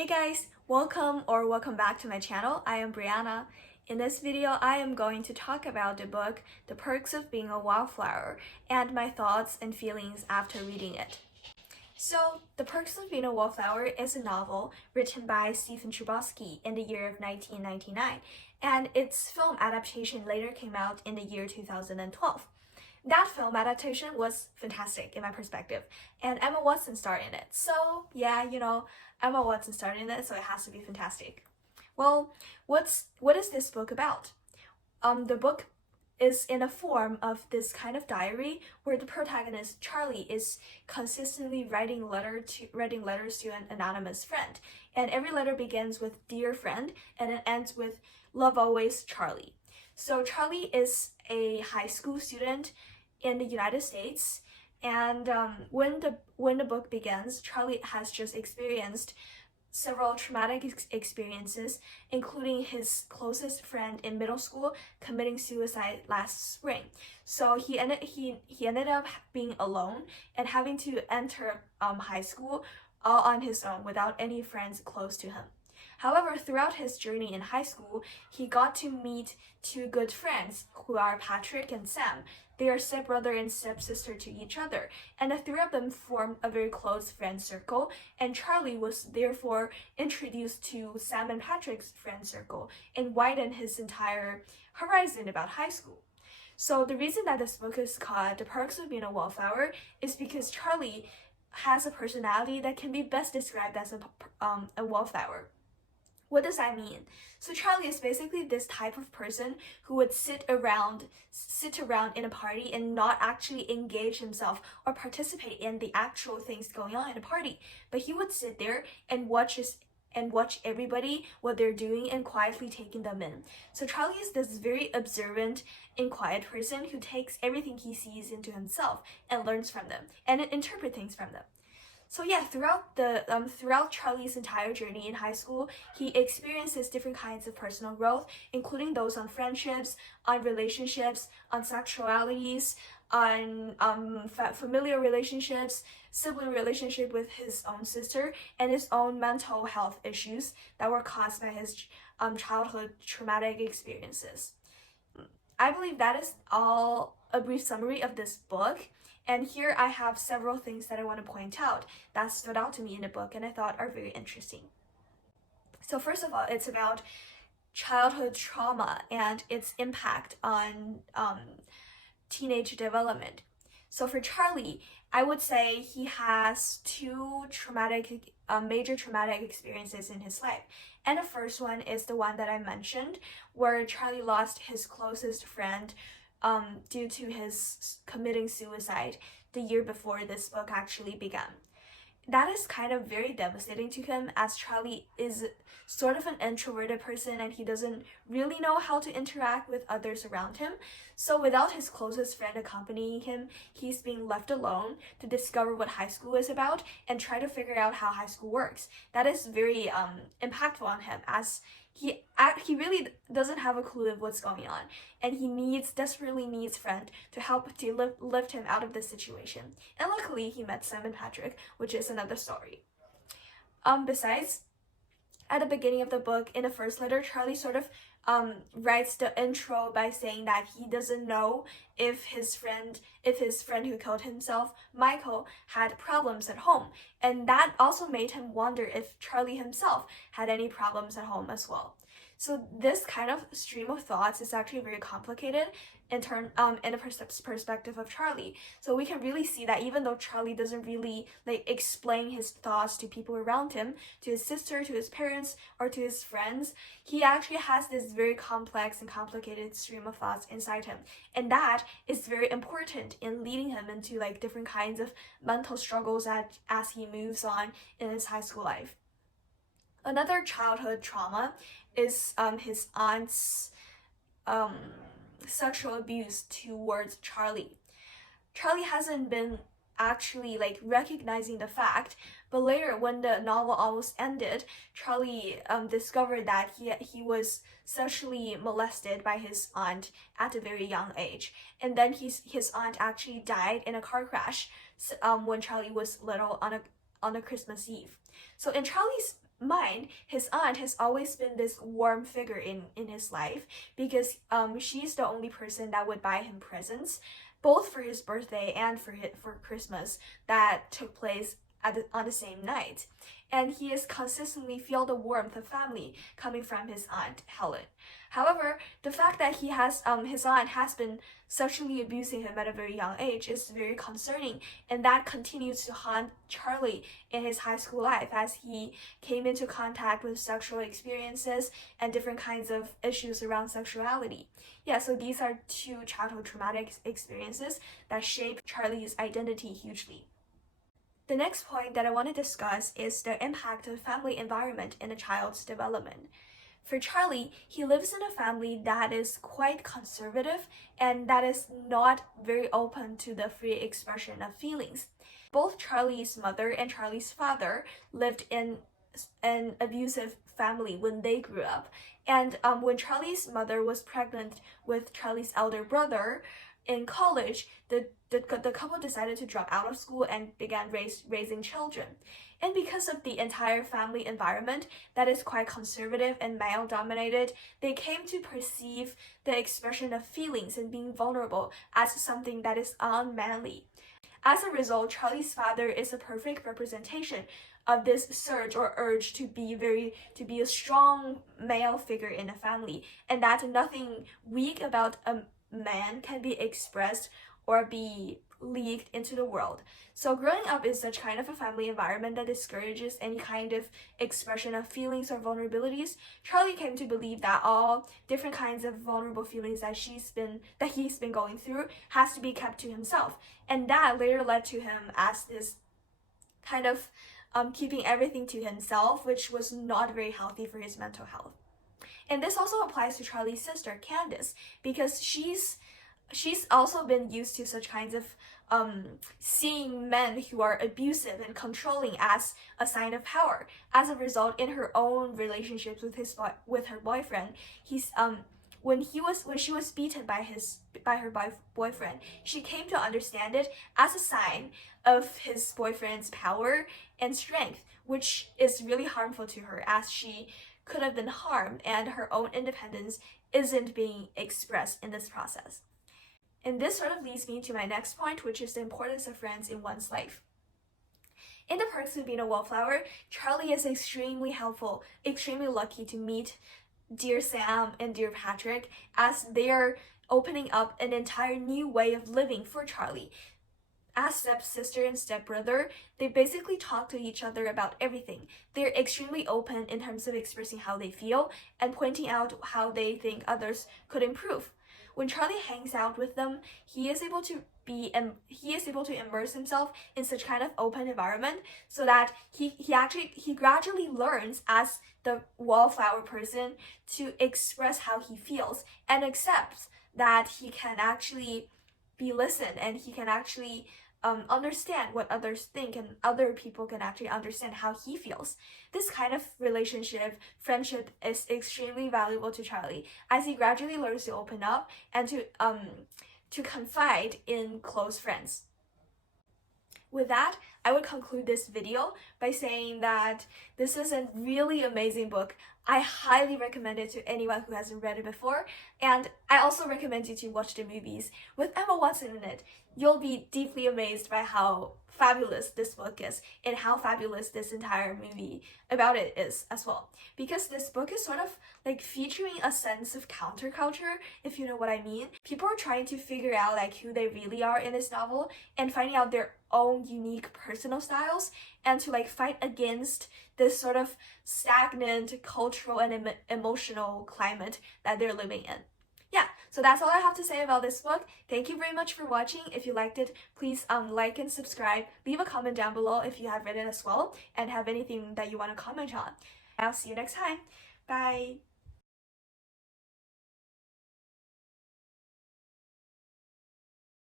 Hey guys, welcome back to my channel. I am Brianna. In this video, I am going to talk about the book The Perks of Being a Wallflower and my thoughts and feelings after reading it. So, The Perks of Being a Wallflower is a novel written by Stephen Chbosky in the year of 1999, and its film adaptation later came out in the year 2012. That film adaptation was fantastic in my perspective, and Emma Watson starred in it. So yeah, Emma Watson starred in it, so it has to be fantastic. Well, what is this book about? The book is in a form of this kind of diary where the protagonist Charlie is consistently writing letters to an anonymous friend, and every letter begins with "Dear friend" and it ends with "Love always, Charlie." So Charlie is a high school student in the United States, and when the book begins, Charlie has just experienced several traumatic experiences, including his closest friend in middle school committing suicide last spring. So he ended up being alone and having to enter high school all on his own without any friends close to him. However, throughout his journey in high school, he got to meet two good friends who are Patrick and Sam. They are stepbrother and stepsister to each other, and the three of them formed a very close friend circle, and Charlie was therefore introduced to Sam and Patrick's friend circle and widened his entire horizon about high school. So the reason that this book is called The Perks of Being a Wallflower is because Charlie has a personality that can be best described as a wallflower. What does that mean? So Charlie is basically this type of person who would sit around in a party and not actually engage himself or participate in the actual things going on in a party, but he would sit there and watch everybody what they're doing and quietly taking them in. So Charlie is this very observant and quiet person who takes everything he sees into himself and learns from them and interprets things from them. So yeah, throughout Charlie's entire journey in high school, he experiences different kinds of personal growth, including those on friendships, on relationships, on sexualities, on familial relationships, sibling relationship with his own sister, and his own mental health issues that were caused by his childhood traumatic experiences. I believe that is all a brief summary of this book. And here I have several things that I want to point out that stood out to me in the book and I thought are very interesting. So first of all, it's about childhood trauma and its impact on teenage development. So for Charlie, I would say he has two major traumatic experiences in his life. And the first one is the one that I mentioned, where Charlie lost his closest friend due to his committing suicide the year before this book actually began. That is kind of very devastating to him, as Charlie is sort of an introverted person and he doesn't really know how to interact with others around him. So without his closest friend accompanying him, he's being left alone to discover what high school is about and try to figure out how high school works. That is very impactful on him, as he really doesn't have a clue of what's going on, and he desperately needs friend to help to lift him out of this situation. And luckily, he met Sam and Patrick, which is another story. Besides, at the beginning of the book, in the first letter, Charlie sort of writes the intro by saying that he doesn't know if his friend who killed himself, Michael, had problems at home, and that also made him wonder if Charlie himself had any problems at home as well. So this kind of stream of thoughts is actually very complicated in the perspective of Charlie. So we can really see that even though Charlie doesn't really explain his thoughts to people around him, to his sister, to his parents, or to his friends, he actually has this very complex and complicated stream of thoughts inside him, and that is very important in leading him into different kinds of mental struggles as he moves on in his high school life. Another childhood trauma is his aunt's sexual abuse towards Charlie. Charlie hasn't been actually recognizing the fact, but later when the novel almost ended, Charlie discovered that he was sexually molested by his aunt at a very young age, and then his aunt actually died in a car crash when Charlie was little on a Christmas Eve. So in Charlie's mind, his aunt has always been this warm figure in his life because she's the only person that would buy him presents, both for his birthday and for Christmas that took place on the same night. And he has consistently feel the warmth of family coming from his aunt Helen. However, the fact that his aunt has been sexually abusing him at a very young age is very concerning, and that continues to haunt Charlie in his high school life as he came into contact with sexual experiences and different kinds of issues around sexuality. Yeah, so these are two childhood traumatic experiences that shape Charlie's identity hugely. The next point that I want to discuss is the impact of family environment in a child's development. For Charlie, he lives in a family that is quite conservative and that is not very open to the free expression of feelings. Both Charlie's mother and Charlie's father lived in an abusive family when they grew up. And when Charlie's mother was pregnant with Charlie's elder brother in college, the couple decided to drop out of school and began raising children. And because of the entire family environment that is quite conservative and male-dominated, they came to perceive the expression of feelings and being vulnerable as something that is unmanly. As a result, Charlie's father is a perfect representation of this surge or urge to be a strong male figure in a family, and that nothing weak about a man can be expressed or be leaked into the world. So growing up in such kind of a family environment that discourages any kind of expression of feelings or vulnerabilities, Charlie came to believe that all different kinds of vulnerable feelings that he's been going through has to be kept to himself. And that later led to him as this kind of keeping everything to himself, which was not very healthy for his mental health. And this also applies to Charlie's sister, Candace, because she's also been used to such kinds of seeing men who are abusive and controlling as a sign of power. As a result, in her own relationships with her boyfriend, when she was beaten by her boyfriend, she came to understand it as a sign of his boyfriend's power and strength, which is really harmful to her as she could have been harmed and her own independence isn't being expressed in this process. And this sort of leads me to my next point, which is the importance of friends in one's life. In The Perks of Being a Wallflower, Charlie is extremely helpful, extremely lucky to meet dear Sam and dear Patrick as they are opening up an entire new way of living for Charlie. As stepsister and stepbrother, they basically talk to each other about everything. They're extremely open in terms of expressing how they feel and pointing out how they think others could improve. When Charlie hangs out with them, he is able to immerse himself in such kind of open environment so that he gradually learns as the Wallflower person to express how he feels and accepts that he can actually be listened and he can actually understand what others think, and other people can actually understand how he feels. This kind of friendship is extremely valuable to Charlie as he gradually learns to open up and to confide in close friends. With that, I would conclude this video by saying that this is a really amazing book. I highly recommend it to anyone who hasn't read it before, and I also recommend you to watch the movies with Emma Watson in it. You'll be deeply amazed by how fabulous this book is and how fabulous this entire movie about it is as well. Because this book is sort of like featuring a sense of counterculture, if you know what I mean. People are trying to figure out like who they really are in this novel and finding out their own unique personal styles and to like fight against this sort of stagnant cultural and emotional climate that they're living in. Yeah, so that's all I have to say about this book. Thank you very much for watching. If you liked it, please like and subscribe. Leave a comment down below if you have read it as well and have anything that you want to comment on. I'll see you next time. Bye!